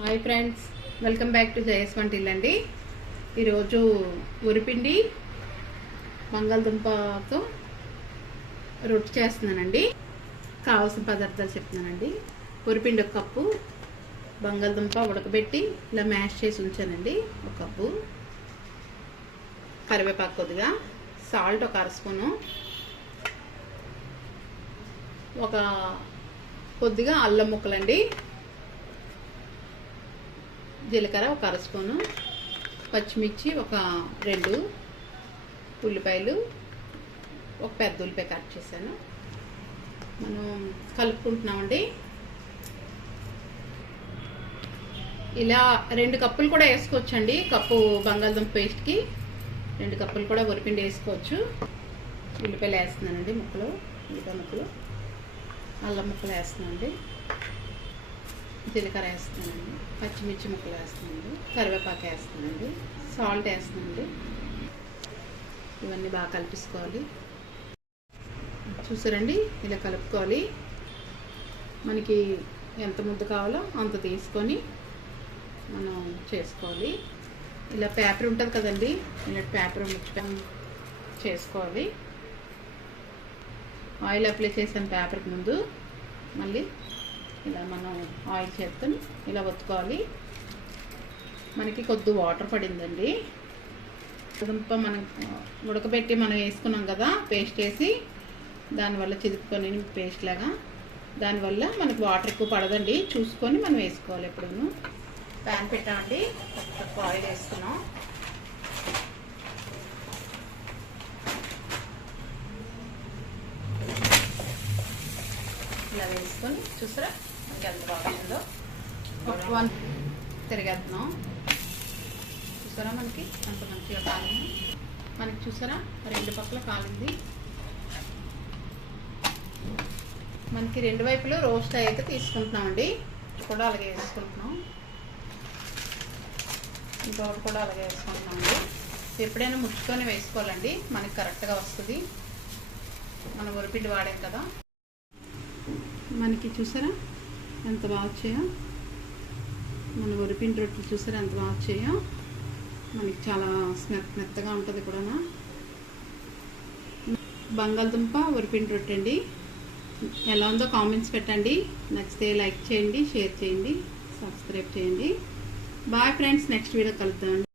Hi friends, welcome back to Jaya స్వంటాయిల్లు అండి. ఈరోజు వరిపిండి బంగాళదుంపతో రొట్టి చేస్తున్నానండి. కావాల్సిన పదార్థాలు చెప్తున్నానండి. వరిపిండి 1 కప్పు, బంగాళదుంప ఉడకబెట్టి ఇలా మ్యాష్ చేసి ఉంచానండి 1 కప్పు, కరివేపాకు కొద్దిగా, సాల్ట్ 1 అర స్పూను, ఒక కొద్దిగా అల్లం ముక్కలండి, జీలకర్ర 1 అర స్పూను, పచ్చిమిర్చి 2 ఉల్లిపాయలు, 1 పెద్ద ఉల్లిపాయ కట్ చేశాను. మనం కలుపుకుంటున్నామండి. ఇలా 2 కప్పులు కూడా వేసుకోవచ్చండి. కప్పు బంగాళదుంప పేస్ట్కి 2 కప్పులు కూడా వరిపిండి వేసుకోవచ్చు. ఉల్లిపాయలు వేస్తున్నానండి, ఉల్లిపాయ ముక్కలు, అల్లం ముక్కలు వేస్తున్నానండి, జీలకర్ర వేస్తున్నానండి, పచ్చిమిర్చి ముక్కలు వేస్తున్నానండి, కరివేపాకు వేస్తున్నానండి, సాల్ట్ వేస్తున్నానండి. ఇవన్నీ బాగా కలిపేసుకోవాలి. చూసారండి, ఇలా కలుపుకోవాలి. మనకి ఎంత ముద్ద కావాలో అంత తీసుకొని మనం చేసుకోవాలి. ఇలా పేపర్ ఉంటుంది కదండి, ఇలా పేపర్ చేసుకోవాలి. ఆయిల్ అప్లై చేసిన పేపర్కి ముందు మళ్ళీ ఇలా మనం ఆయిల్ చేస్తాను ఇలా ఒత్తుకోవాలి. మనకి కొద్ది వాటర్ పడిందండి. దుంప మనం ఉడకబెట్టి మనం వేసుకున్నాం కదా, పేస్ట్ వేసి దానివల్ల చిదుపుకొని పేస్ట్ లాగా, దానివల్ల మనకి వాటర్ ఎక్కువ పడదండి. చూసుకొని మనం వేసుకోవాలి. ఎప్పుడూ ప్యాన్ పెట్టామండి, తక్కువ ఆయిల్ వేసుకున్నాం. ఇలా వేసుకొని చూసారా మనకి ఎంత బాగుందో. 1 తిరిగేస్తున్నాం. చూసారా మనకి అంత మంచిగా కాలింది. మనకి చూసారా 2 పక్కల కాలింది. మనకి 2 వైపులు రోస్ట్ అయితే తీసుకుంటున్నామండి. కూడా అలాగే వేసుకుంటున్నాం. ఇంకొకటి కూడా అలాగే వేసుకుంటున్నామండి. ఎప్పుడైనా ముచ్చుకొని వేసుకోవాలండి, మనకి కరెక్ట్గా వస్తుంది. మనం వరిపిండి వాడాం కదా. మనకి చూసారా ఎంత బాగా వచ్చాయో, మన వరిపిండి రొట్టెలు చూసారా ఎంత బాగా వచ్చాయో. మనకి చాలా మెత్తగా ఉంటుంది కూడా. బంగాళదుంప వరిపిండి రొట్టె అండి. ఎలా ఉందో కామెంట్స్ పెట్టండి. నచ్చితే లైక్ చేయండి, షేర్ చేయండి, సబ్స్క్రైబ్ చేయండి. బాయ్ ఫ్రెండ్స్, నెక్స్ట్ వీడియో కలుద్దాం.